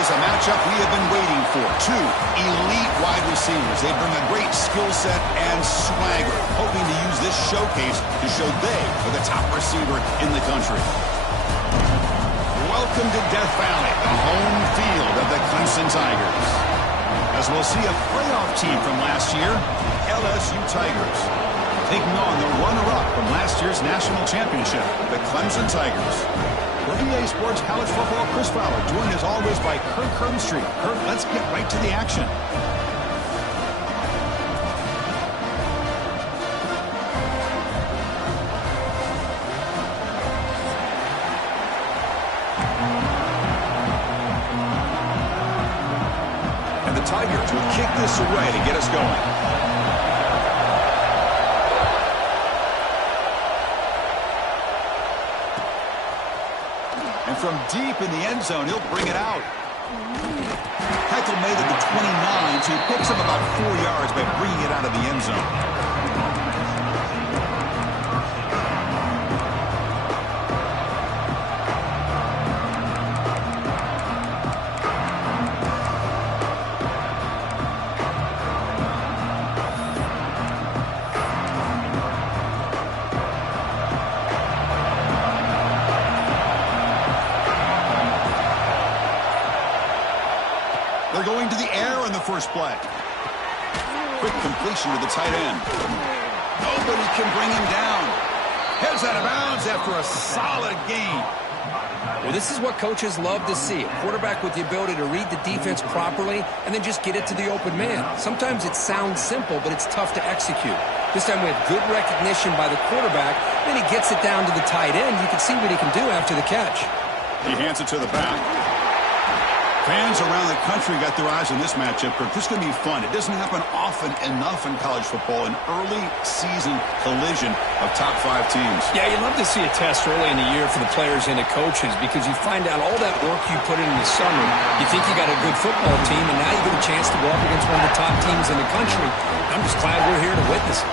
is a matchup we have been waiting for. Two elite wide receivers. They bring a great skill set and swagger, hoping to use this showcase to show they are the top receiver in the country. Welcome to Death Valley, the home field of the Clemson Tigers. As we'll see a playoff team from last year, LSU Tigers, taking on the runner-up from last year's national championship, the Clemson Tigers. For EA Sports College Football, Chris Fowler, joined as always by Kirk Herbstreit. Kirk, let's get right to the action. And the Tigers will kick this away to get us going. From deep in the end zone, he'll bring it out. Heckle made it to 29, so he picks up about 4 yards by bringing it out of the end zone. They're going to the air on the first play. Quick completion to the tight end. Nobody can bring him down. Heads out of bounds after a solid gain. Well, this is what coaches love to see. A quarterback with the ability to read the defense properly and then just get it to the open man. Sometimes it sounds simple, but it's tough to execute. This time we have good recognition by the quarterback. Then he gets it down to the tight end. You can see what he can do after the catch. He hands it to the back. Fans around the country got their eyes on this matchup. This is going to be fun. It doesn't happen often enough in college football, an early season collision of top 5 teams. Yeah, you love to see a test early in the year for the players and the coaches because you find out all that work you put in the summer. You think you got a good football team, and now you get a chance to go up against one of the top teams in the country. I'm just glad we're here to witness it.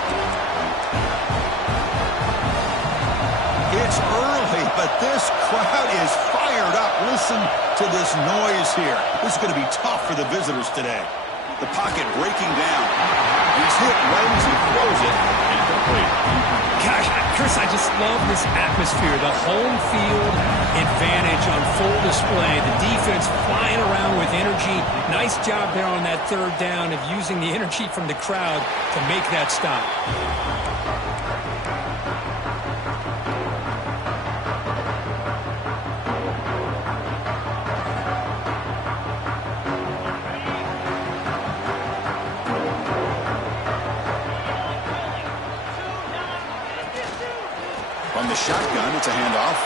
It's early, but this crowd is fired up. Listen to this noise here. This is going to be tough for the visitors today. The pocket breaking down. He's hit right as he throws it. Incomplete. Gosh, Chris, I just love this atmosphere. The home field advantage on full display. The defense flying around with energy. Nice job there on that third down of using the energy from the crowd to make that stop. From the shotgun, it's a handoff.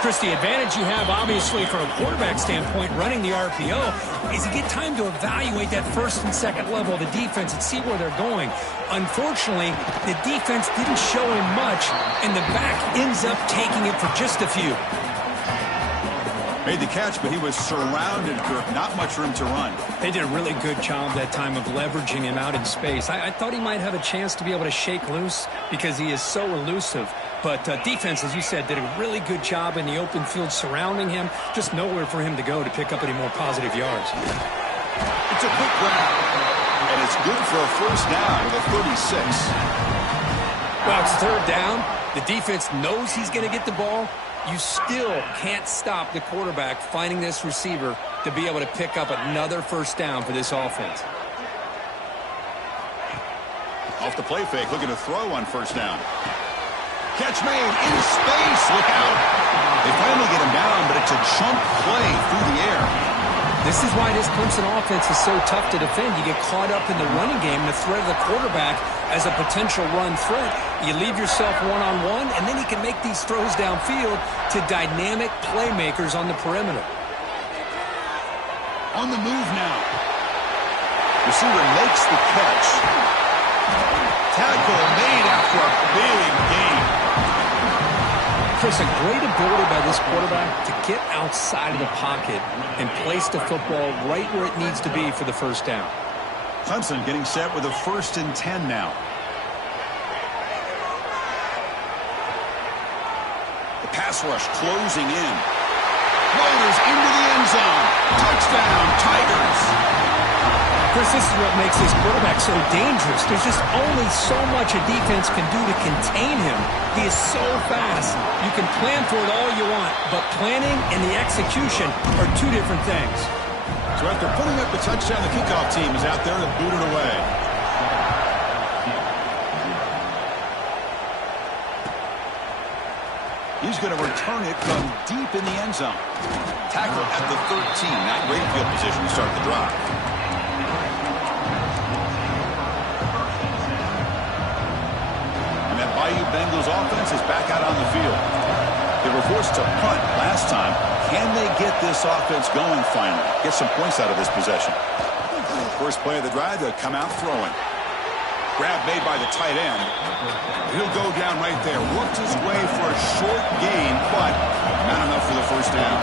Chris, the advantage you have, obviously, from a quarterback standpoint, running the RPO, is you get time to evaluate that first and second level of the defense and see where they're going. Unfortunately, the defense didn't show him much, and the back ends up taking it for just a few. Made the catch, but he was surrounded, Kirk. Not much room to run. They did a really good job that time of leveraging him out in space. I thought he might have a chance to be able to shake loose because he is so elusive. But defense, as you said, did a really good job in the open field surrounding him. Just nowhere for him to go to pick up any more positive yards. It's a quick grab, and it's good for a first down with a 36. Well, it's third down. The defense knows he's going to get the ball. You still can't stop the quarterback finding this receiver to be able to pick up another first down for this offense. Off the play fake, looking to throw on first down. Catch made in space. Look out. They finally get him down, but it's a chunk play through the air. This is why this Clemson offense is so tough to defend. You get caught up in the running game, the threat of the quarterback as a potential run threat. You leave yourself one-on-one, and then you can make these throws downfield to dynamic playmakers on the perimeter. On the move now. Receiver makes the catch. Tackle made after a big gain. Chris, a great ability by this quarterback to get outside of the pocket and place the football right where it needs to be for the first down. Clemson getting set with a 1st and 10 now. The pass rush closing in. Floaters into the end zone. Touchdown, Tigers. Chris, this is what makes this quarterback so dangerous. There's just only so much a defense can do to contain him. He is so fast. You can plan for it all you want, but planning and the execution are two different things. So after putting up the touchdown, the kickoff team is out there to boot it away. He's going to return it from deep in the end zone. Tackle at the 13. Not great field position to start the drive. Bayou Bengals offense is back out on the field. They were forced to punt last time. Can they get this offense going finally? Get some points out of this possession. First play of the drive, they'll come out throwing. Grab made by the tight end. He'll go down right there. Worked his way for a short gain, but not enough for the first down.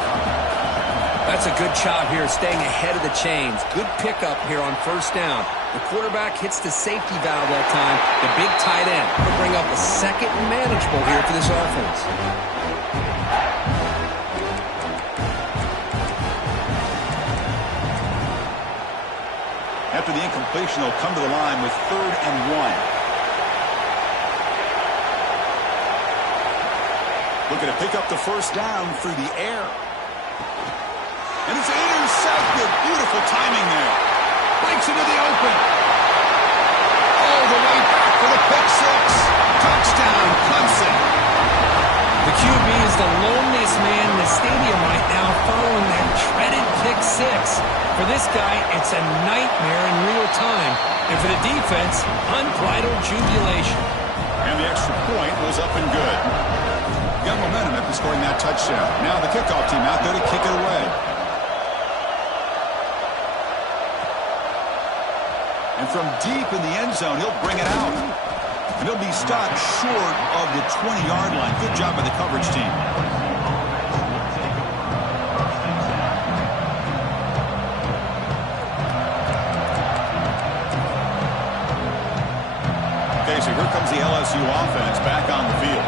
That's a good job here, staying ahead of the chains. Good pickup here on first down. The quarterback hits the safety valve that time. The big tight end will bring up a second and manageable here for this offense. After the incompletion, they'll come to the line with 3rd and 1. Looking to pick up the first down through the air. And it's intercepted. Beautiful timing there. Breaks into the open. All the way back for the pick six. Touchdown, Clemson. The QB is the loneliest man in the stadium right now following that dreaded pick six. For this guy, it's a nightmare in real time. And for the defense, unbridled jubilation. And the extra point was up and good. Got momentum after scoring that touchdown. Now the kickoff team out there to kick it away. And from deep in the end zone, he'll bring it out. And he'll be stopped short of the 20-yard line. Good job by the coverage team. Okay, so here comes the LSU offense back on the field.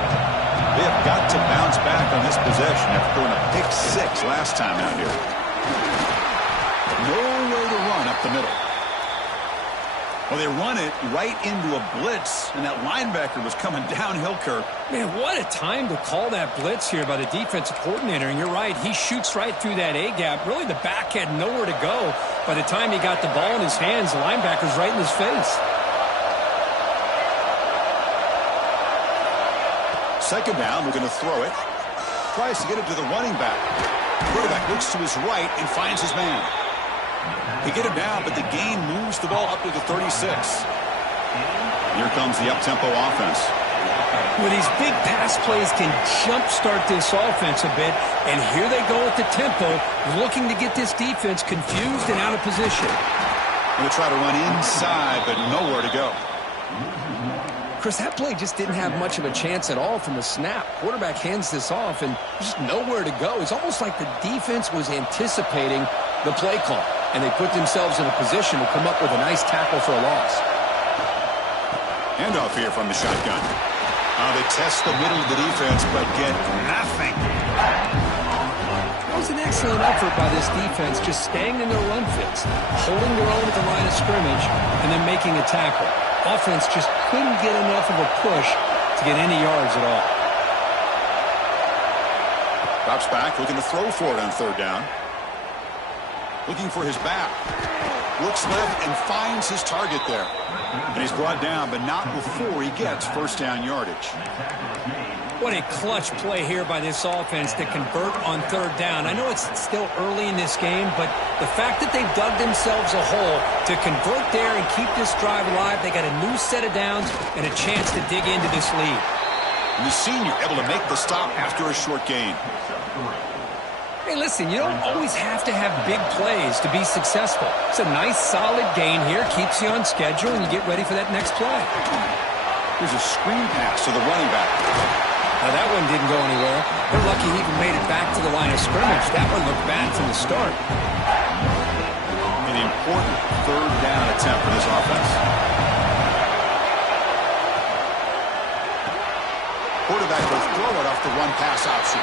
They have got to bounce back on this possession after throwing a pick six last time out here. Nowhere to run up the middle. Well, they run it right into a blitz, and that linebacker was coming downhill, Kirk. Man, what a time to call that blitz here by the defensive coordinator. And you're right, he shoots right through that A-gap. Really, the back had nowhere to go. By the time he got the ball in his hands, the linebacker's right in his face. Second down, we're going to throw it. Tries to get it to the running back. Quarterback looks to his right and finds his man. They get him down, but the gain moves the ball up to the 36. Here comes the up-tempo offense. Well, these big pass plays can jumpstart this offense a bit, and here they go at the tempo, looking to get this defense confused and out of position. Going to try to run inside, but nowhere to go. Chris, that play just didn't have much of a chance at all from the snap. Quarterback hands this off, and just nowhere to go. It's almost like the defense was anticipating the play call, and they put themselves in a position to come up with a nice tackle for a loss. Handoff here from the shotgun. They test the middle of the defense, but get nothing. That was an excellent effort by this defense, just staying in their run fits, holding their own at the line of scrimmage, and then making a tackle. Offense just couldn't get enough of a push to get any yards at all. Drops back, looking to throw for it on third down. Looking for his back. Looks left and finds his target there. And he's brought down, but not before he gets first down yardage. What a clutch play here by this offense to convert on third down. I know it's still early in this game, but the fact that they've dug themselves a hole to convert there and keep this drive alive, they got a new set of downs and a chance to dig into this lead. And the senior able to make the stop after a short gain. Hey, listen, you don't always have to have big plays to be successful. It's a nice, solid gain here, keeps you on schedule, and you get ready for that next play. Here's a screen pass to the running back. Now, that one didn't go anywhere. They're lucky he even made it back to the line of scrimmage. That one looked bad from the start. An important third down attempt for this offense. Quarterback will throw it off the one pass option.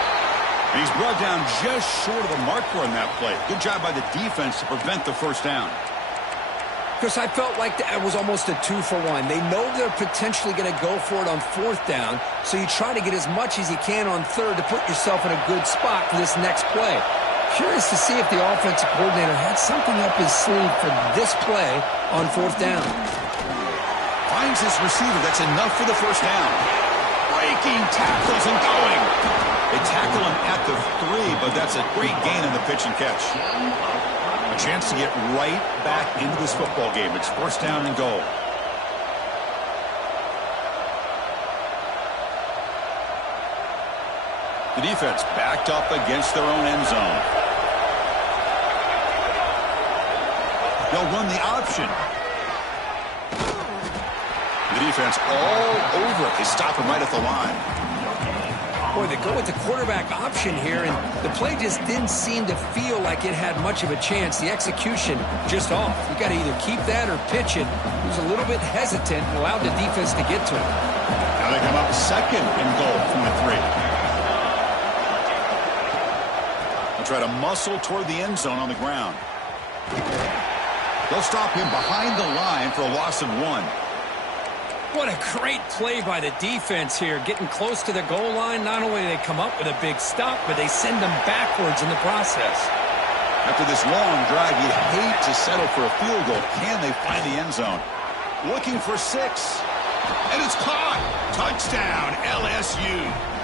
And he's brought down just short of the marker on that play. Good job by the defense to prevent the first down. Chris, I felt like that was almost a 2-for-1. They know they're potentially going to go for it on fourth down, so you try to get as much as you can on third to put yourself in a good spot for this next play. Curious to see if the offensive coordinator had something up his sleeve for this play on fourth down. Finds his receiver. That's enough for the first down. Breaking tackles and going. They tackle him at the 3, but that's a great gain in the pitch and catch. A chance to get right back into this football game. It's first down and goal. The defense backed up against their own end zone. They'll run the option. The defense all over it. They stop him right at the line. Boy, they go with the quarterback option here, and the play just didn't seem to feel like it had much of a chance. The execution just off. You got to either keep that or pitch it. He was a little bit hesitant and allowed the defense to get to him. Now they come up second and goal from the 3. They'll try to muscle toward the end zone on the ground. They'll stop him behind the line for a loss of 1. What a great play by the defense here. Getting close to the goal line, not only do they come up with a big stop, but they send them backwards in the process. After this long drive, you'd hate to settle for a field goal. Can they find the end zone? Looking for 6. And it's caught. Touchdown, LSU.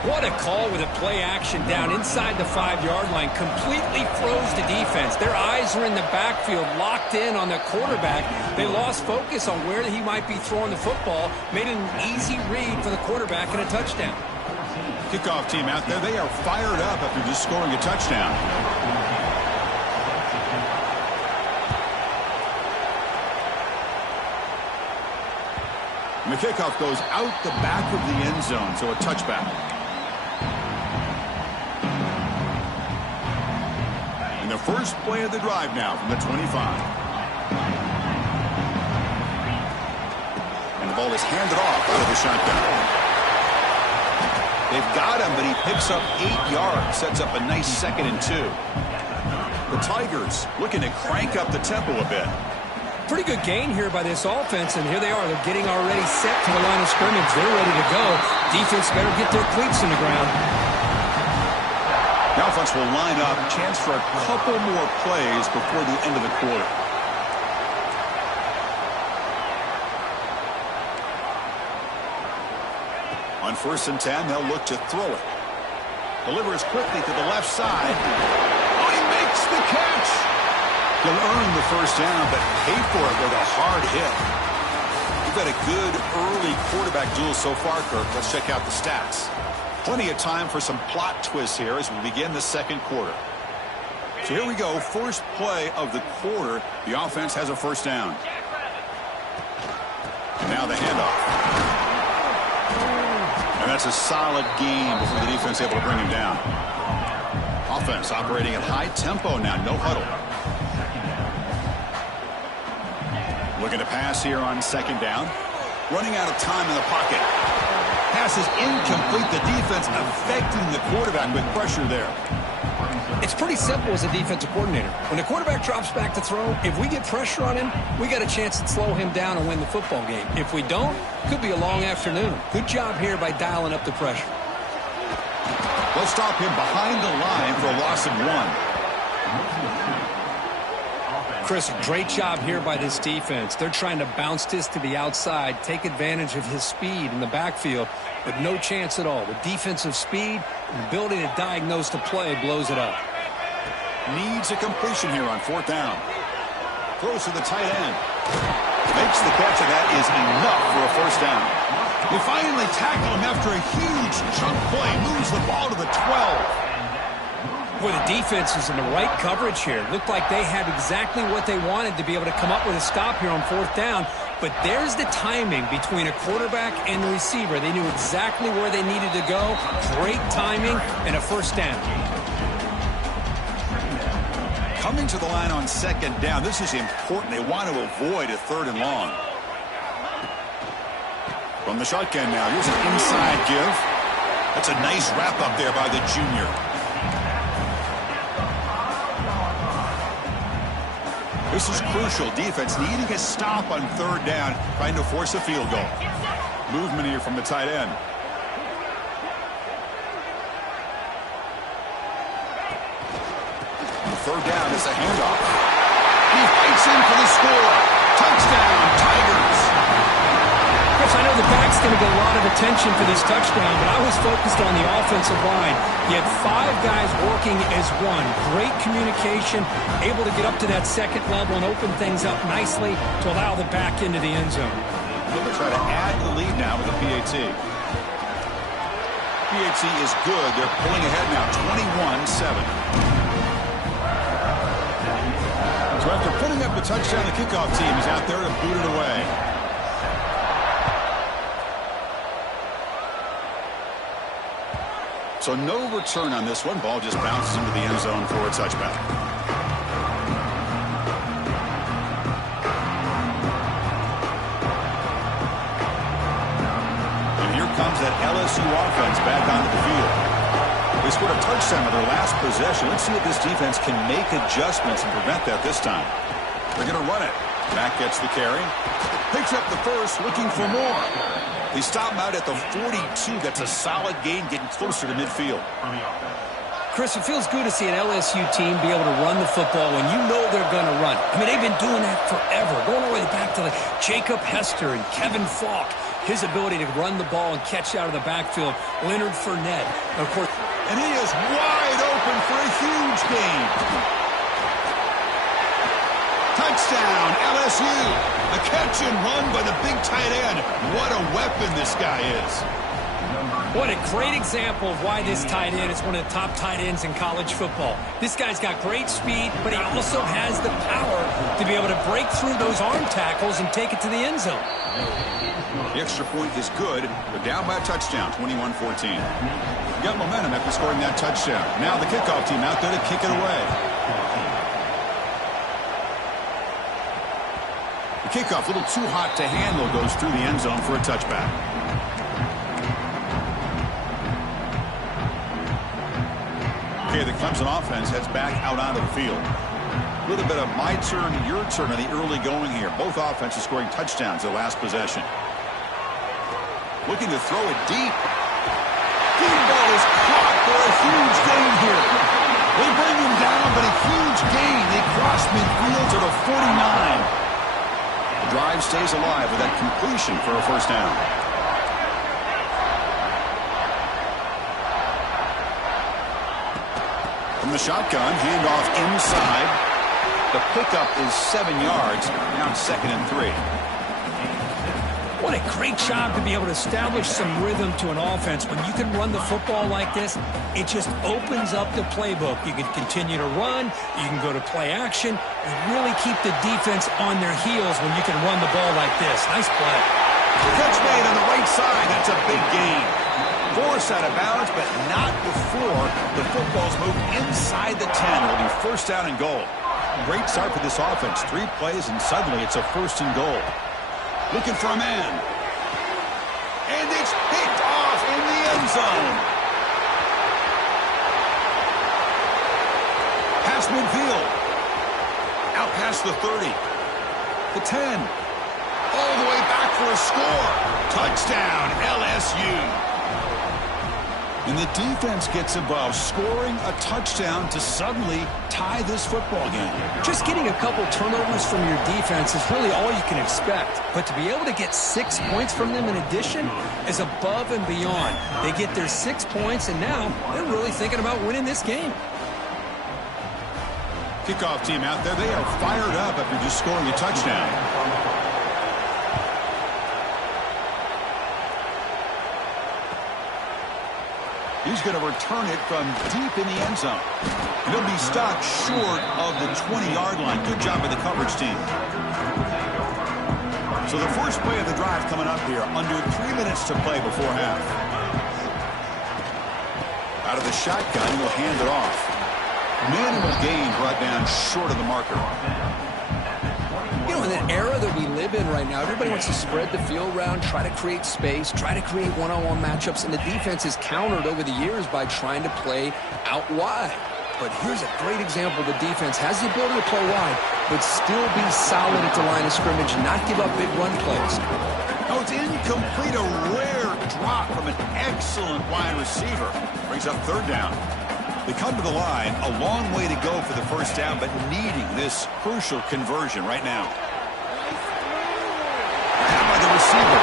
What a call with a play action down inside the 5-yard line. Completely froze the defense. Their eyes were in the backfield, locked in on the quarterback. They lost focus on where he might be throwing the football. Made it an easy read for the quarterback and a touchdown. Kickoff team out there, they are fired up after just scoring a touchdown. And the kickoff goes out the back of the end zone, so a touchback. The first play of the drive now from the 25. And the ball is handed off out of the shotgun. They've got him, but he picks up 8 yards, sets up a nice 2nd and 2. The Tigers looking to crank up the tempo a bit. Pretty good gain here by this offense, and here they are. They're getting already set to the line of scrimmage. They're ready to go. Defense better get their cleats in the ground. The offense will line up. Chance for a couple more plays before the end of the quarter. On 1st and 10, they'll look to throw it. Delivers quickly to the left side. Oh, he makes the catch. He'll earn the first down, but pay for it with a hard hit. We've had a good early quarterback duel so far, Kirk. Let's check out the stats. Plenty of time for some plot twists here as we begin the second quarter. So here we go. First play of the quarter. The offense has a first down. Now the handoff. And that's a solid gain before the defense able to bring him down. Offense operating at high tempo now. No huddle. Looking to pass here on 2nd down. Running out of time in the pocket. Pass is incomplete. The defense affecting the quarterback with pressure there. It's pretty simple as a defensive coordinator. When the quarterback drops back to throw, if we get pressure on him, we got a chance to slow him down and win the football game. If we don't, could be a long afternoon. Good job here by dialing up the pressure. They'll stop him behind the line for a loss of 1. Chris, great job here by this defense. They're trying to bounce this to the outside, take advantage of his speed in the backfield, but no chance at all. The defensive speed and the ability to diagnose the play blows it up. Needs a completion here on 4th down. Throws to the tight end. Makes the catch, and that is enough for a first down. They finally tackle him after a huge chunk play. Moves the ball to the 12. Boy, the defense is in the right coverage here. Looked like they had exactly what they wanted to be able to come up with a stop here on 4th down. But there's the timing between a quarterback and the receiver. They knew exactly where they needed to go. Great timing and a first down. Coming to the line on 2nd down. This is important. They want to avoid a 3rd and long. From the shotgun now. Here's an inside give. That's a nice wrap-up there by the junior. This is crucial. Defense needing a stop on third down, trying to force a field goal. Movement here from the tight end. Third down is a handoff. He fights in for the score. Touchdown, Tigers. Chris, I know the back's going to get a lot of attention for this touchdown, but I was focused on the offensive line. You had 5 guys working as one. Great communication, able to get up to that second level and open things up nicely to allow the back into the end zone. They'll try to add to the lead now with the PAT. PAT is good. They're pulling ahead now, 21-7. So after putting up the touchdown, the kickoff team is out there to boot it away. So no return on this one. Ball just bounces into the end zone for a touchback. And here comes that LSU offense back onto the field. They scored a touchdown with their last possession. Let's see if this defense can make adjustments and prevent that this time. They're going to run it. Mack gets the carry. Picks up the first, looking for more. They stop him out at the 42. That's a solid gain, getting closer to midfield. Chris, it feels good to see an LSU team be able to run the football when you know they're going to run. I mean, they've been doing that forever, going all the way back to Jacob Hester and Kevin Falk. His ability to run the ball and catch out of the backfield. Leonard Fournette, of course. And he is wide open for a huge gain. Touchdown, LSU. A catch and run by the big tight end. What a weapon this guy is. What a great example of why this tight end is one of the top tight ends in college football. This guy's got great speed, but he also has the power to be able to break through those arm tackles and take it to the end zone. The extra point is good, but down by a touchdown, 21-14. Got momentum after scoring that touchdown. Now the kickoff team out there to kick it away. The kickoff, a little too hot to handle, goes through the end zone for a touchback. Okay, the Clemson offense heads back out onto the field. A little bit of my turn, your turn in the early going here. Both offenses scoring touchdowns the last possession. Looking to throw it deep. Deep ball is caught for a huge gain here. They bring him down, but a huge gain. They cross midfield to the 49. The drive stays alive with that completion for a first down. From the shotgun, handoff inside. The pickup is 7 yards. Now it's 2nd and 3. What a great job to be able to establish some rhythm to an offense. When you can run the football like this, it just opens up the playbook. You can continue to run. You can go to play action. And really keep the defense on their heels when you can run the ball like this. Nice play. Catch made on the right side. That's a big gain. Force out of bounds, but not before the football's moved inside the 10. It'll be first down and goal. Great start for this offense. 3 plays, and suddenly it's a first and goal. Looking for a man. And it's picked off in the end zone. Past midfield. Out past the 30. The 10. All the way back for a score. Touchdown, LSU. And the defense gets above, scoring a touchdown to suddenly tie this football game. Just getting a couple turnovers from your defense is really all you can expect. But to be able to get 6 points from them in addition is above and beyond. They get their 6 points, and now they're really thinking about winning this game. Kickoff team out there, they are fired up after just scoring a touchdown. He's going to return it from deep in the end zone. And he'll be stopped short of the 20-yard line. Good job by the coverage team. So the first play of the drive coming up here. Under 3 minutes to play before half. Out of the shotgun, he'll hand it off. Minimal gain brought down short of the marker. You know, in in an era that we live in right now, everybody wants to spread the field around, try to create space, try to create one-on-one matchups, and the defense is countered over the years by trying to play out wide. But here's a great example. The defense has the ability to play wide, but still be solid at the line of scrimmage, not give up big run plays. Oh, it's incomplete. A rare drop from an excellent wide receiver. Brings up third down. They come to the line, a long way to go for the first down, but needing this crucial conversion right now. How by the receiver?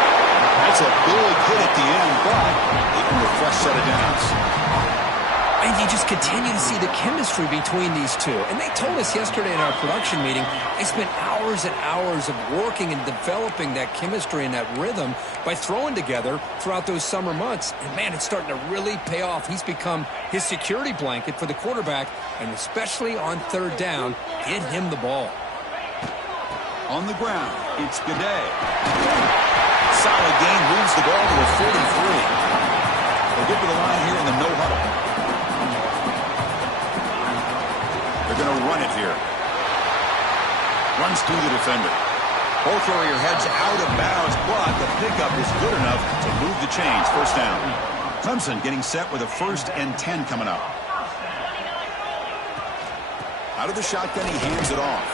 That's a big hit at the end, but even a fresh set of downs. And you just continue to see the chemistry between these two. And they told us yesterday in our production meeting, they spent hours and hours of working and developing that chemistry and that rhythm by throwing together throughout those summer months. And, man, it's starting to really pay off. He's become his security blanket for the quarterback, and especially on third down, get him the ball. On the ground, it's Gaudet. Solid gain, moves the ball to a 43. They'll get to the line here in the no huddle. They're going to run it here. Runs through the defender. Ball carrier heads out of bounds, but the pickup is good enough to move the chains. First down. Clemson getting set with a 1st and 10 coming up. Out of the shotgun, he hands it off.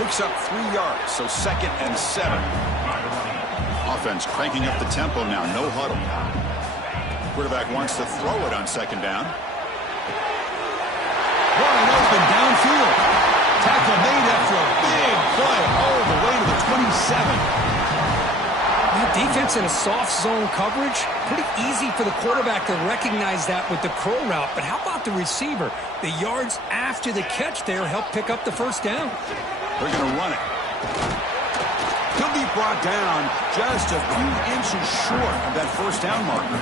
Picks up 3 yards, so 2nd and 7. Offense cranking up the tempo now, no huddle. Quarterback wants to throw it on 2nd down. Wide open downfield. Tackle made after a big play all the way to the 27. That defense in a soft zone coverage, pretty easy for the quarterback to recognize that with the curl route. But how about the receiver? The yards after the catch there help pick up the first down. They're going to run it. He'll be brought down just a few inches short of that first down marker.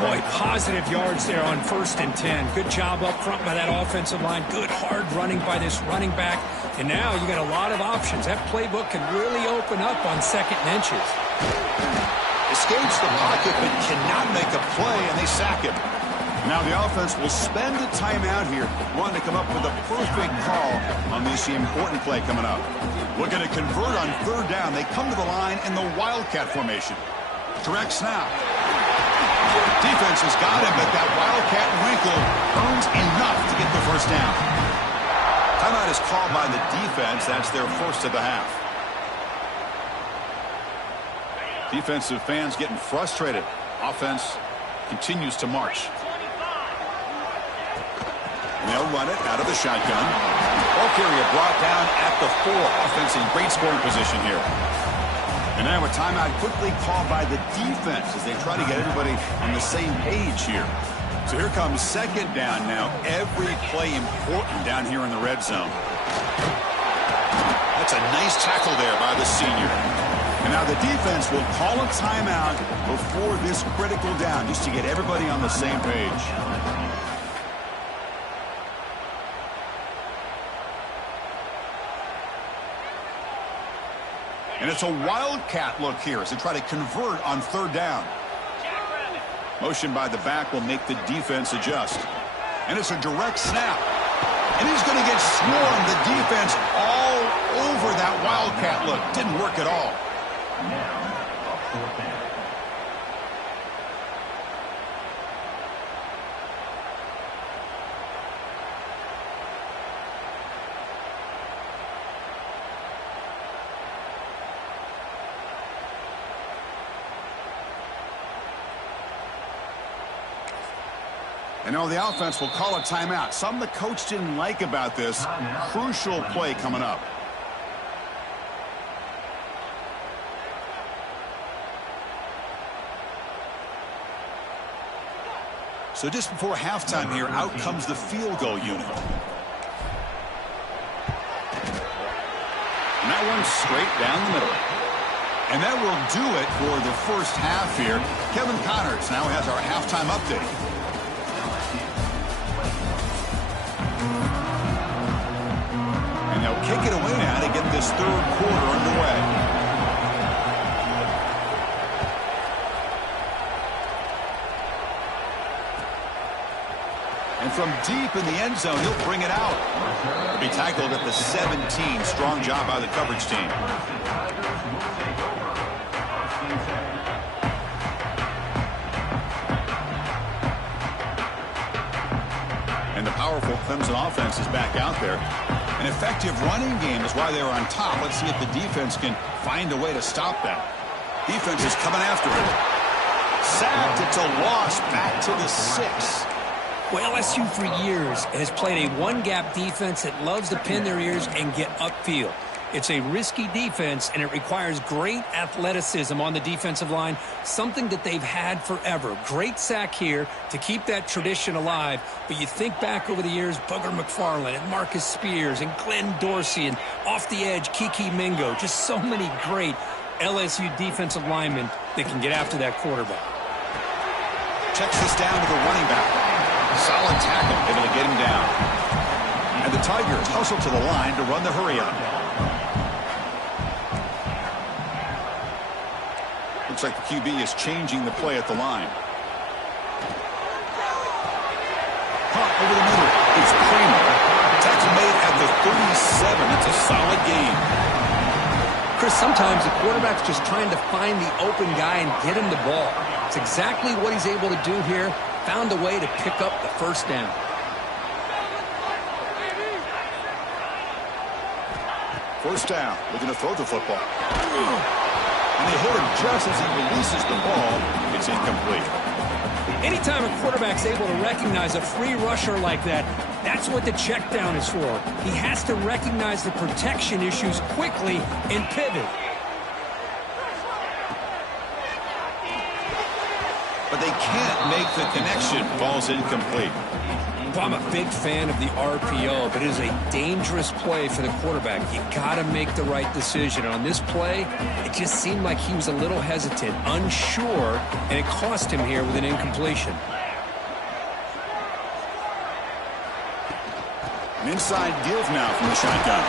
Boy, positive yards there on 1st and 10. Good job up front by that offensive line. Good hard running by this running back. And now you got a lot of options. That playbook can really open up on 2nd and inches. Escapes the pocket but cannot make a play, and they sack him. Now the offense will spend a timeout here, wanting to come up with a perfect call on this important play coming up. Looking to convert on 3rd down. They come to the line in the Wildcat formation. Direct snap. Defense has got him, but that Wildcat wrinkle earns enough to get the first down. Timeout is called by the defense. That's their first of the half. Defensive fans getting frustrated. Offense continues to march. And they'll run it out of the shotgun. Ball carrier brought down at the 4. Offense in great scoring position here. And now a timeout quickly called by the defense as they try to get everybody on the same page here. So here comes 2nd down now. Every play important down here in the red zone. That's a nice tackle there by the senior. And now the defense will call a timeout before this critical down just to get everybody on the same page. And it's a Wildcat look here as they try to convert on 3rd down. Motion by the back will make the defense adjust. And it's a direct snap. And he's going to get swarmed. The defense all over that Wildcat look. Didn't work at all. And now the offense will call a timeout. Something the coach didn't like about this. Crucial play coming up. So just before halftime here, out comes the field goal unit. And that one's straight down the middle. And that will do it for the first half here. Kevin Connors now has our halftime update. And they'll kick it away now to get this 3rd quarter underway. And from deep in the end zone, he'll bring it out. He'll be tackled at the 17. Strong job by the coverage team. And the powerful Clemson offense is back out there. An effective running game is why they were on top. Let's see if the defense can find a way to stop them. Defense is coming after it. Sacked. It's a loss. Back to the 6. Well, LSU for years has played a one-gap defense that loves to pin their ears and get upfield. It's a risky defense, and it requires great athleticism on the defensive line, something that they've had forever. Great sack here to keep that tradition alive, but you think back over the years, Booger McFarland and Marcus Spears and Glenn Dorsey and off the edge, Kiki Mingo, just so many great LSU defensive linemen that can get after that quarterback. Checks this down to the running back. Solid tackle, able to get him down. And the Tigers hustle to the line to run the hurry-up. Looks like the QB is changing the play at the line. Caught over the middle. It's Kramer. Tackle made at the 37. It's a solid game. Chris, sometimes the quarterback's just trying to find the open guy and get him the ball. It's exactly what he's able to do here. Found a way to pick up the first down. First down, looking to throw the football. And they hit him just as he releases the ball. It's incomplete. Anytime a quarterback's able to recognize a free rusher like that, that's what the check down is for. He has to recognize the protection issues quickly and pivot. But they can't make the connection. Ball's incomplete. Well, I'm a big fan of the RPO, but it is a dangerous play for the quarterback. You got to make the right decision. And on this play, it just seemed like he was a little hesitant, unsure, and it cost him here with an incompletion. An inside give now from the shotgun.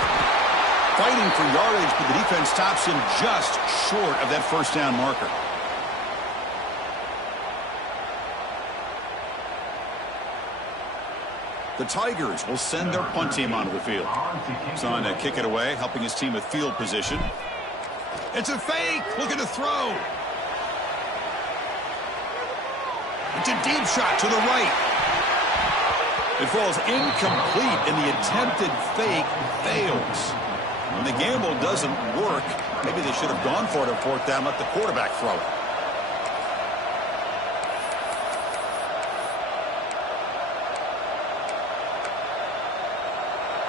Fighting for yardage, but the defense stops him just short of that first down marker. The Tigers will send their punt team onto the field. Son to kick it away, helping his team with field position. It's a fake, looking to throw. It's a deep shot to the right. It falls incomplete, and the attempted fake fails. When the gamble doesn't work, maybe they should have gone for it on fourth down, let the quarterback throw it.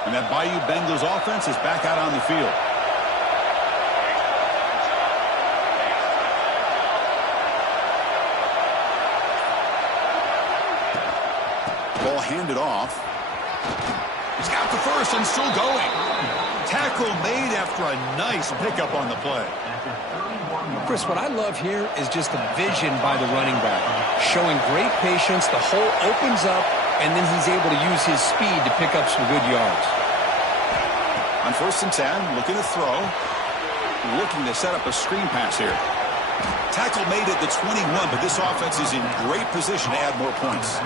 And that Bayou Bengals offense is back out on the field. Ball handed off. He's got the first and still going. Tackle made after a nice pickup on the play. Chris, what I love here is just the vision by the running back. Showing great patience, the hole opens up, and then he's able to use his speed to pick up some good yards. On 1st and 10, looking to throw. Looking to set up a screen pass here. Tackle made at the 21, but this offense is in great position to add more points.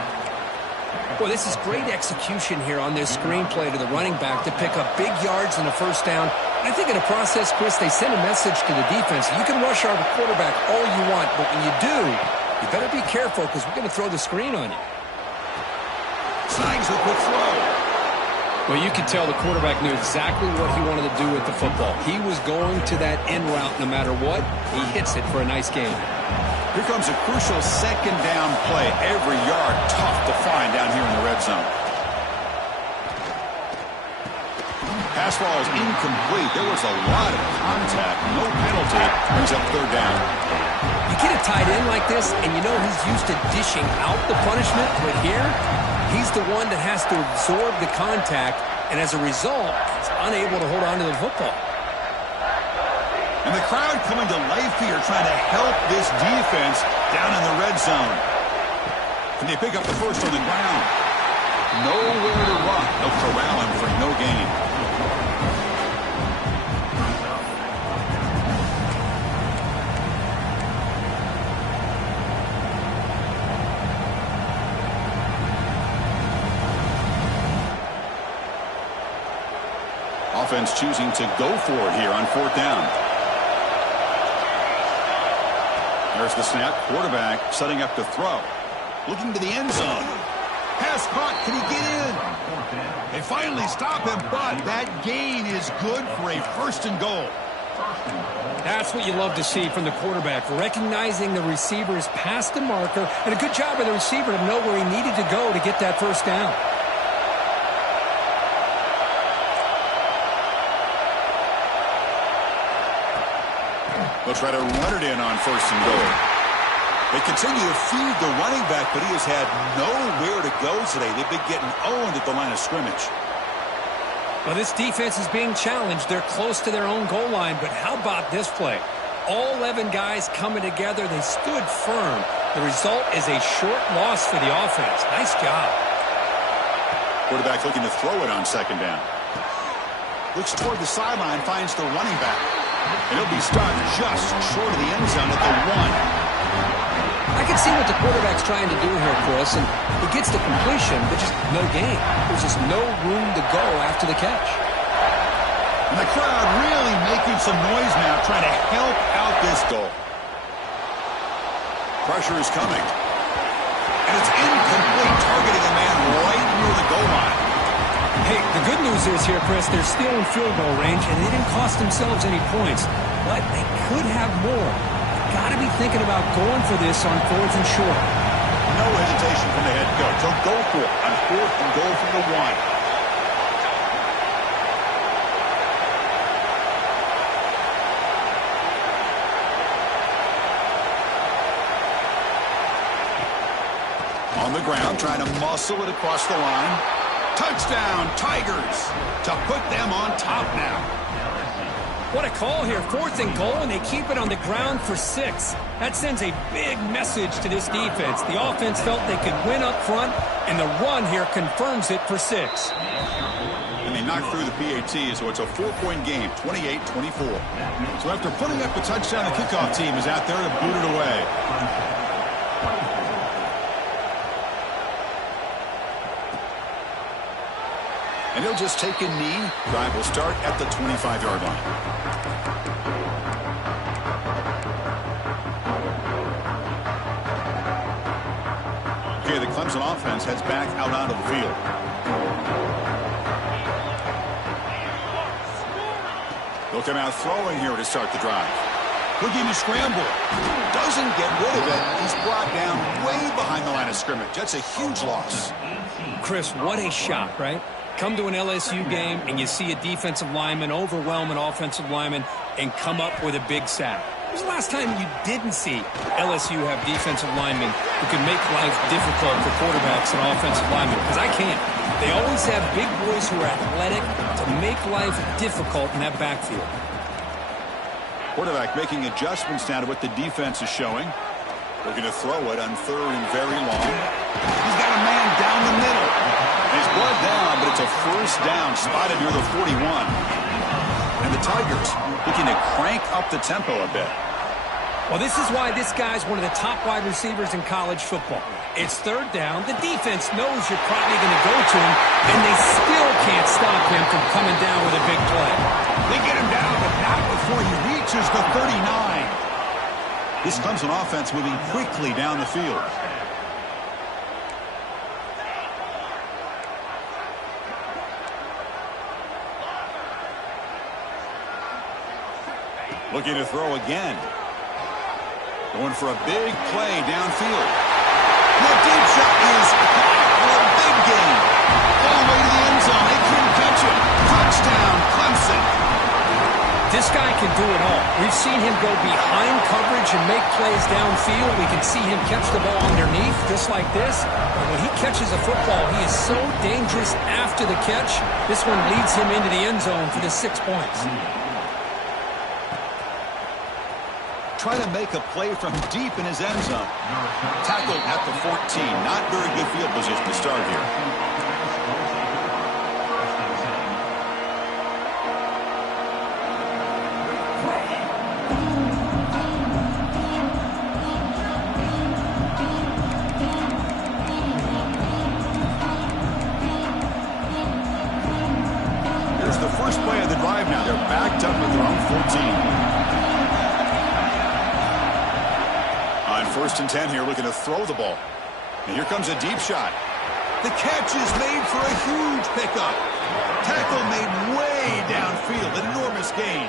Well, this is great execution here on this screenplay to the running back to pick up big yards and a first down. I think in the process, Chris, they send a message to the defense. You can rush our quarterback all you want, but when you do, you better be careful because we're going to throw the screen on you. Signs the quick throw. Well, you could tell the quarterback knew exactly what he wanted to do with the football. He was going to that end route no matter what. He hits it for a nice gain. Here comes a crucial second down play. Every yard tough to find down here in the red zone. Pass ball is incomplete. There was a lot of contact. No penalty. Brings up third down. You get a tight end like this, and you know he's used to dishing out the punishment, but here, he's the one that has to absorb the contact, and as a result, he's unable to hold on to the football. And the crowd coming to life here, trying to help this defense down in the red zone. Can they pick up the first on the ground? Nowhere to run. They'll corral him for no gain. offense choosing to go for it here on 4th down. There's the snap. Quarterback setting up to throw. Looking to the end zone. Pass caught. Can he get in? They finally stop him, but that gain is good for a 1st and goal. That's what you love to see from the quarterback, recognizing the receiver is past the marker, and a good job by the receiver to know where he needed to go to get that 1st down. They'll try to run it in on 1st and goal. They continue to feed the running back, but he has had nowhere to go today. They've been getting owned at the line of scrimmage. Well, this defense is being challenged. They're close to their own goal line, but how about this play? All 11 guys coming together. They stood firm. The result is a short loss for the offense. Nice job. Quarterback looking to throw it on 2nd down. Looks toward the sideline, finds the running back. And he'll be stopped just short of the end zone at the 1. I can see what the quarterback's trying to do here, Chris, and he gets the completion, but just no gain. There's just no room to go after the catch. And the crowd really making some noise now, trying to help out this goal. Pressure is coming. And it's incomplete, targeting a man right near the goal line. Hey, the good news is here, Chris, they're still in field goal range, and they didn't cost themselves any points, but they could have more. Got to be thinking about going for this on 4th and short. No hesitation from the head coach. He'll go for it on 4th and goal from the 1. On the ground, trying to muscle it across the line. Touchdown, Tigers, to put them on top now. What a call here. 4th and goal, and they keep it on the ground for 6. That sends a big message to this defense. The offense felt they could win up front, and the run here confirms it for 6. And they knocked through the PAT, so it's a 4-point game, 28-24. So after putting up the touchdown, the kickoff team is out there to boot it away. And he'll just take a knee. Drive will start at the 25-yard line. Okay, the Clemson offense heads back out onto the field. They'll come out throwing here to start the drive. Looking to scramble. Doesn't get rid of it. He's brought down way behind the line of scrimmage. That's a huge loss. Chris, what a shot, right? Come to an LSU game and you see a defensive lineman overwhelm an offensive lineman and come up with a big sack. When was the last time you didn't see LSU have defensive linemen who can make life difficult for quarterbacks and offensive linemen? Because I can't. They always have big boys who are athletic to make life difficult in that backfield. Quarterback making adjustments now to what the defense is showing. Looking to throw it on 3rd and very long. He's got a man down the middle. He's brought down, but it's a 1st down spotted near the 41. And the Tigers looking to crank up the tempo a bit. Well, this is why this guy's one of the top wide receivers in college football. It's 3rd down. The defense knows you're probably going to go to him, and they still can't stop him from coming down with a big play. They get him down, but not before he reaches the 39. This Clemson offense moving quickly down the field. Looking to throw again. Going for a big play downfield. The deep shot is caught for a big gain. All the way to the end zone. They couldn't catch him. Touchdown, Clemson. This guy can do it all. We've seen him go behind coverage and make plays downfield. We can see him catch the ball underneath just like this. But when he catches a football, he is so dangerous after the catch. This one leads him into the end zone for the 6 points. Trying to make a play from deep in his end zone. Tackled at the 14. Not very good field position to start here. They're backed up at their own 14. On 1st and 10 here, looking to throw the ball. And here comes a deep shot. The catch is made for a huge pickup. Tackle made way downfield. Enormous gain.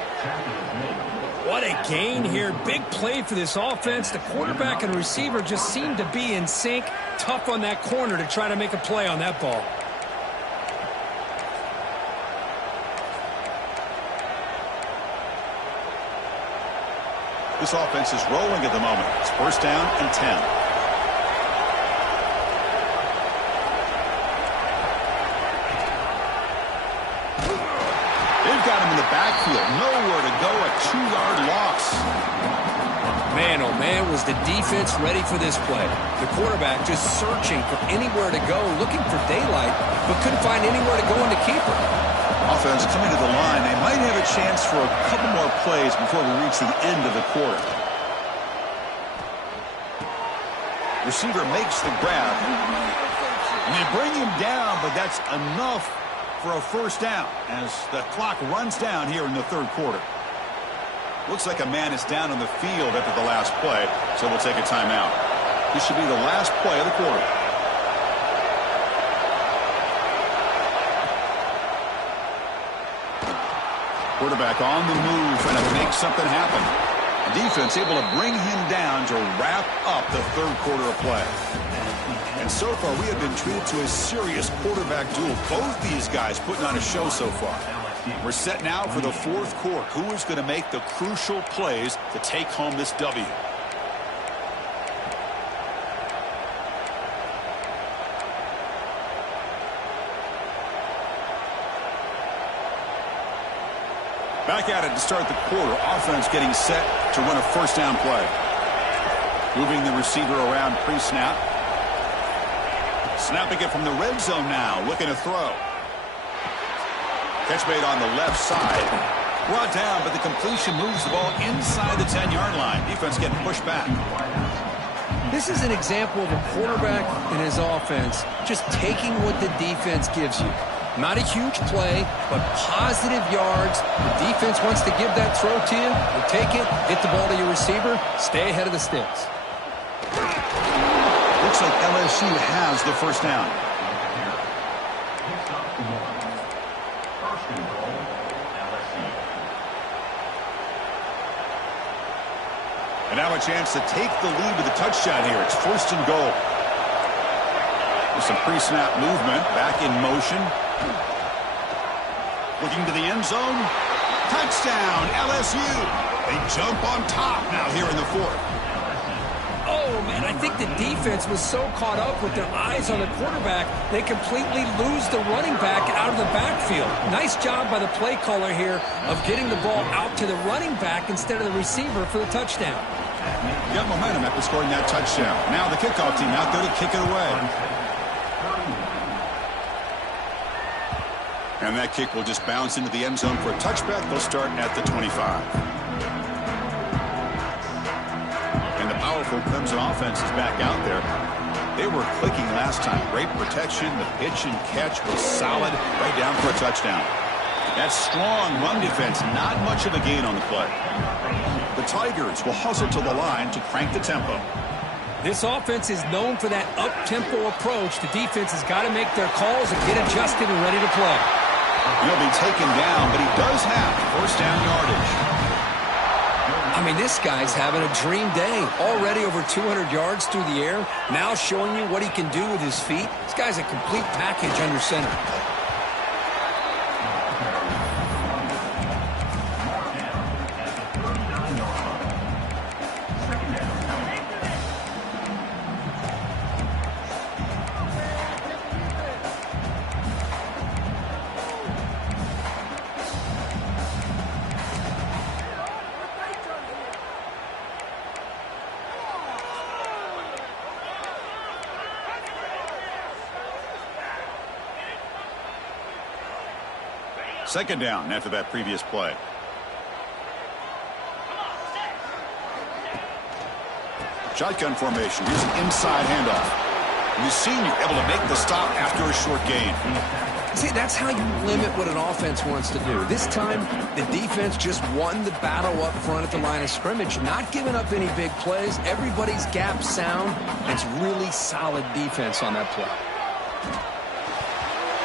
What a gain here. Big play for this offense. The quarterback and receiver just seem to be in sync. Tough on that corner to try to make a play on that ball. This offense is rolling at the moment. It's 1st down and 10. Got him in the backfield. Nowhere to go. A 2-yard loss. Man, oh man, was the defense ready for this play. The quarterback just searching for anywhere to go, looking for daylight, but couldn't find anywhere to go in the keeper. Offense coming to the line. They might have a chance for a couple more plays before we reach the end of the quarter. Receiver makes the grab. And they bring him down, but that's enough for a 1st down as the clock runs down here in the 3rd quarter. Looks like a man is down on the field after the last play, so we'll take a timeout. This should be the last play of the quarter. Quarterback on the move, trying to make something happen. Defense able to bring him down to wrap up the 3rd quarter of play. And so far, we have been treated to a serious quarterback duel. Both these guys putting on a show so far. We're set now for the 4th quarter. Who is going to make the crucial plays to take home this W? Back at it to start the quarter. Offense getting set to run a 1st down play. Moving the receiver around pre-snap. Snapping it from the red zone now, looking to throw. Catch made on the left side. Brought down, but the completion moves the ball inside the 10-yard line. Defense getting pushed back. This is an example of a quarterback and his offense just taking what the defense gives you. Not a huge play, but positive yards. The defense wants to give that throw to you. You take it, hit the ball to your receiver, stay ahead of the sticks. Looks like LSU has the 1st down. And now a chance to take the lead with a touchdown here. It's 1st and goal. With some pre-snap movement, back in motion. Looking to the end zone. Touchdown, LSU. They jump on top now here in the 4th. Oh, man, I think the defense was so caught up with their eyes on the quarterback, they completely lose the running back out of the backfield. Nice job by the play caller here of getting the ball out to the running back instead of the receiver for the touchdown. Got momentum after scoring that touchdown. Now the kickoff team out there to kick it away. And that kick will just bounce into the end zone for a touchback. They'll start at the 25. Powerful Clemson offense is back out there. They were clicking last time. Great protection. The pitch and catch was solid right down for a touchdown. That strong run defense, not much of a gain on the play. The Tigers will hustle to the line to crank the tempo. This offense is known for that up-tempo approach. The defense has got to make their calls and get adjusted and ready to play. He'll be taken down, but he does have 1st down yardage. I mean, this guy's having a dream day. Already over 200 yards through the air. Now showing you what he can do with his feet. This guy's a complete package under center. Second down after that previous play. Shotgun formation. Here's an inside handoff. The senior able to make the stop after a short gain. See, that's how you limit what an offense wants to do. This time, the defense just won the battle up front at the line of scrimmage, not giving up any big plays. Everybody's gap sound. It's really solid defense on that play.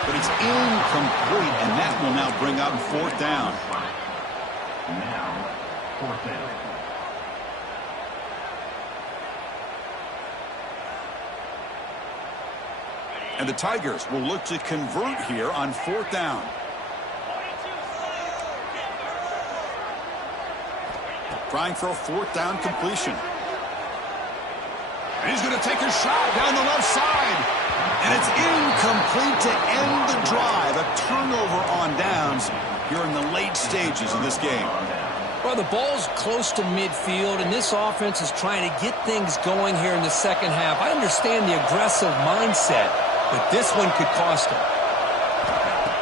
But it's incomplete, and that will now bring up 4th down. Now, 4th down. And the Tigers will look to convert here on 4th down. Trying for a 4th down completion. And he's going to take a shot down the left side. And it's incomplete to end the drive. A turnover on downs here in the late stages of this game. Well, the ball's close to midfield, and this offense is trying to get things going here in the second half. I understand the aggressive mindset, but this one could cost him.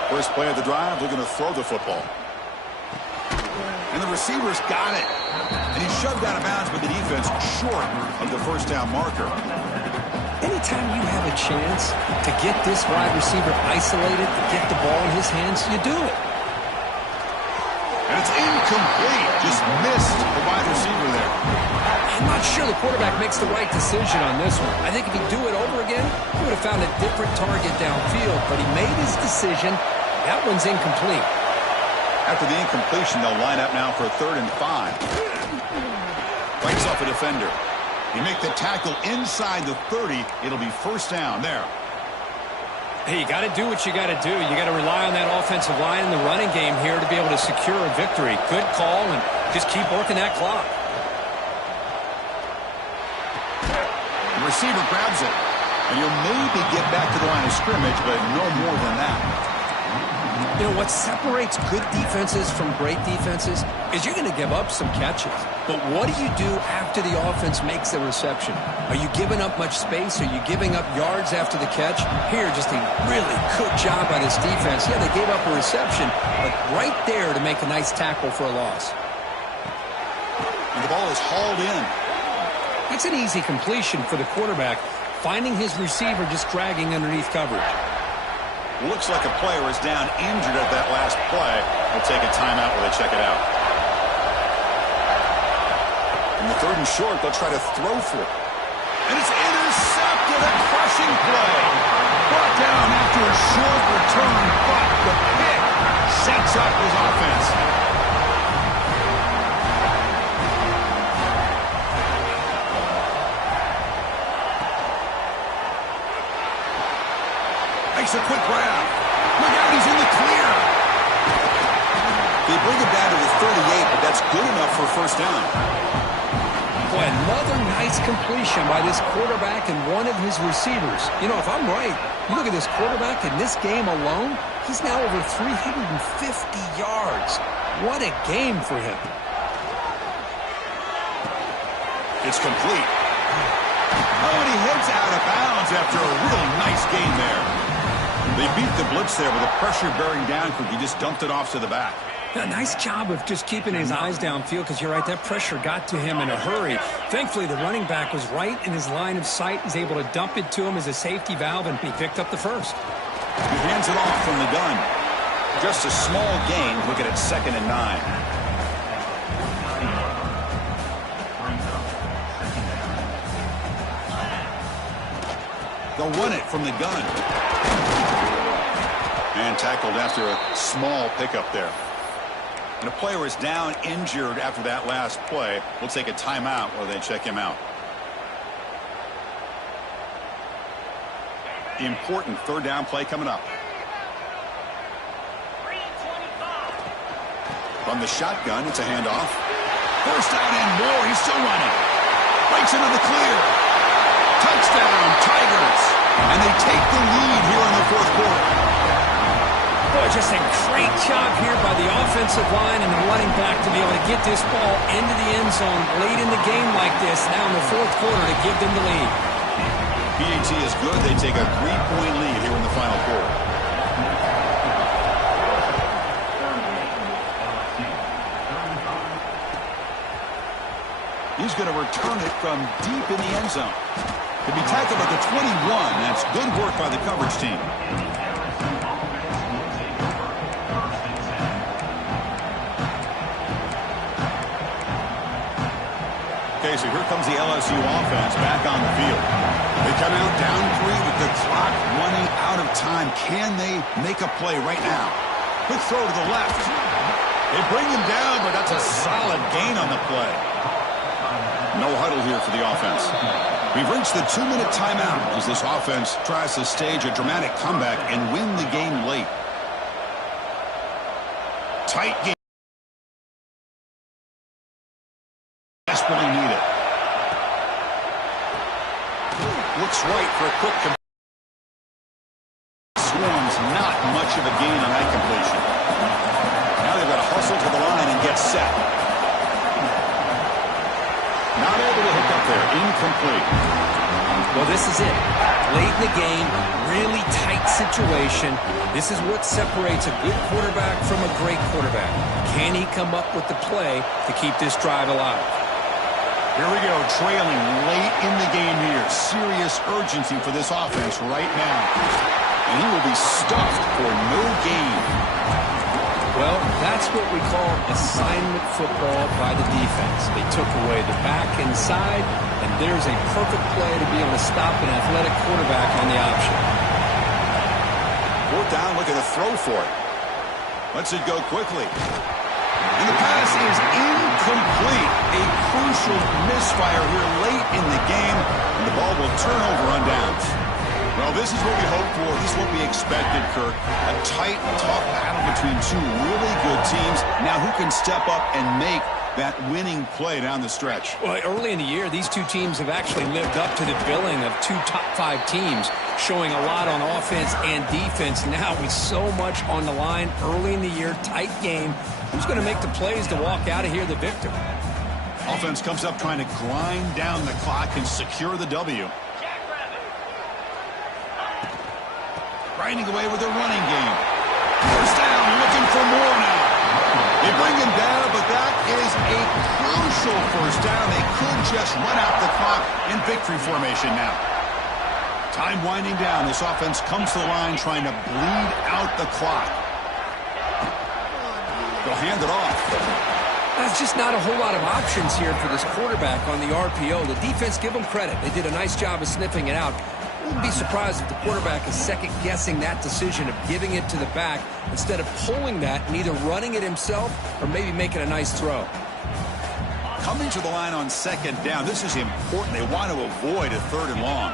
First play of the drive, they're going to throw the football. And the receiver's got it. And he's shoved out of bounds by the defense short of the first down marker. Anytime you have a chance to get this wide receiver isolated, to get the ball in his hands, you do it. And it's incomplete. Just missed the wide receiver there. I'm not sure the quarterback makes the right decision on this one. I think if he'd do it over again, he would have found a different target downfield. But he made his decision. That one's incomplete. After the incompletion, they'll line up now for 3rd and 5. Breaks off a defender. You make the tackle inside the 30. It'll be 1st down there. Hey, you got to do what you got to do. You got to rely on that offensive line in the running game here to be able to secure a victory. Good call, and just keep working that clock. The receiver grabs it. And he'll maybe get back to the line of scrimmage, but no more than that. You know, what separates good defenses from great defenses is you're going to give up some catches. But what do you do after the offense makes the reception? Are you giving up much space? Are you giving up yards after the catch? Here, just a really good job by this defense. Yeah, they gave up a reception, but right there to make a nice tackle for a loss. And the ball is hauled in. It's an easy completion for the quarterback, finding his receiver just dragging underneath coverage. Looks like a player is down injured at that last play. We'll take a timeout while they check it out. In the 3rd and short, they'll try to throw for it. And it's intercepted. A crushing play. Brought down after a short return, but the pick sets up his offense. Makes a quick grab. Look out, he's in the clear. They bring him down to the 38, but that's good enough for 1st down. Boy, another nice completion by this quarterback and one of his receivers. You know, if I'm right, you look at this quarterback in this game alone, he's now over 350 yards. What a game for him. It's complete. Oh, and he heads out of bounds after a real nice game there. They beat the blitz there with a pressure bearing down quick. He just dumped it off to the back. A nice job of just keeping his eyes downfield because you're right, that pressure got to him in a hurry. Thankfully, the running back was right in his line of sight. He's able to dump it to him as a safety valve, and he picked up the first. He hands it off from the gun. Just a small gain. Look at it, 2nd and 9. They'll run it from the gun. And tackled after a small pickup there. And a player is down injured after that last play. We'll take a timeout while they check him out. The important 3rd down play coming up. From the shotgun, it's a handoff. 1st down and more. He's still running. Breaks into the clear. Touchdown, Tigers. And they take the lead here in the 4th quarter. Boy, just a great job here by the offensive line and the running back to be able to get this ball into the end zone late in the game like this, now in the 4th quarter to give them the lead. PAT is good. They take a 3-point lead here in the final quarter. He's going to return it from deep in the end zone. To be tackled at the 21, that's good work by the coverage team. Okay, so here comes the LSU offense back on the field. They come out down 3 with the clock running out of time. Can they make a play right now? Quick throw to the left. They bring him down, but that's a solid gain on the play. No huddle here for the offense. We've reached the 2-minute timeout as this offense tries to stage a dramatic comeback and win the game late. Tight game. Desperately need it. Looks right for a quick swarms. Not much of a gain on that completion. Now they've got to hustle to the line and get set. Not able to hook up there. Incomplete. Well, this is it. Late in the game, really tight situation. This is what separates a good quarterback from a great quarterback. Can he come up with the play to keep this drive alive? Here we go, trailing late in the game here. Serious urgency for this offense right now. And he will be stuffed for no gain. Well, that's what we call assignment football by the defense. They took away the back inside, and there's a perfect play to be able to stop an athletic quarterback on the option. 4th down, look at the throw for it. Lets it go quickly. And the pass is incomplete. A crucial misfire here late in the game, and the ball will turn over on downs. Well, this is what we hoped for. This is what we expected, Kirk. A tight, tough battle between two really good teams. Now who can step up and make that winning play down the stretch? Well, early in the year, these two teams have actually lived up to the billing of 2 top 5 teams, showing a lot on offense and defense. Now with so much on the line early in the year, tight game. Who's going to make the plays to walk out of here the victor? Offense comes up trying to grind down the clock and secure the W. Grinding away with their running game. 1st down, looking for more now. They bring him down, but that is a crucial 1st down. They could just run out the clock in victory formation now. Time winding down. This offense comes to the line trying to bleed out the clock. They'll hand it off. There's just not a whole lot of options here for this quarterback on the RPO. The defense, give them credit. They did a nice job of sniffing it out. Wouldn't be surprised if the quarterback is second-guessing that decision of giving it to the back instead of pulling that and either running it himself or maybe making a nice throw. Coming to the line on 2nd down. This is important. They want to avoid a 3rd and long.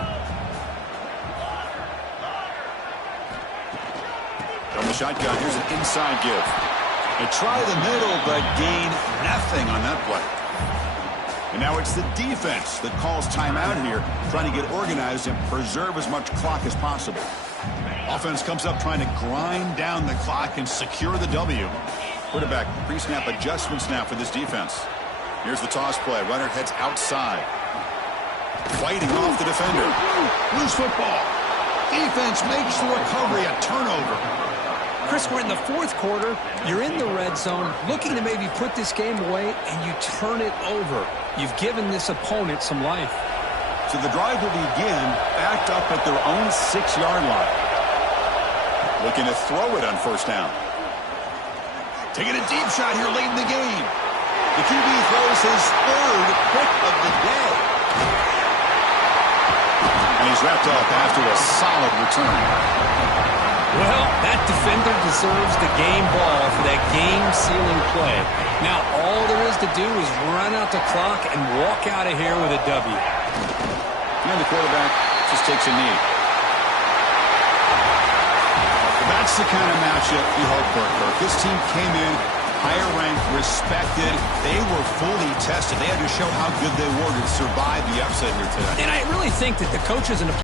From the shotgun, here's an inside give. They try the middle, but gain nothing on that play. And now it's the defense that calls timeout here, trying to get organized and preserve as much clock as possible. Offense comes up trying to grind down the clock and secure the W. Quarterback pre-snap adjustments now for this defense. Here's the toss play. Runner heads outside. Fighting off the defender. Loose football. Defense makes the recovery, a turnover. Chris, we're in the 4th quarter. You're in the red zone, looking to maybe put this game away, and you turn it over. You've given this opponent some life. So the drive will begin backed up at their own 6-yard line. Looking to throw it on 1st down. Taking a deep shot here late in the game. The QB throws his 3rd pick of the day. And he's wrapped up after a solid return. Well, that defender deserves the game ball for that game-sealing play. Now, all there is to do is run out the clock and walk out of here with a W. And the quarterback just takes a knee. That's the kind of matchup you hope for, Kirk. This team came in higher ranked, respected. They were fully tested. They had to show how good they were to survive the upset here today. And I really think that the coaches and the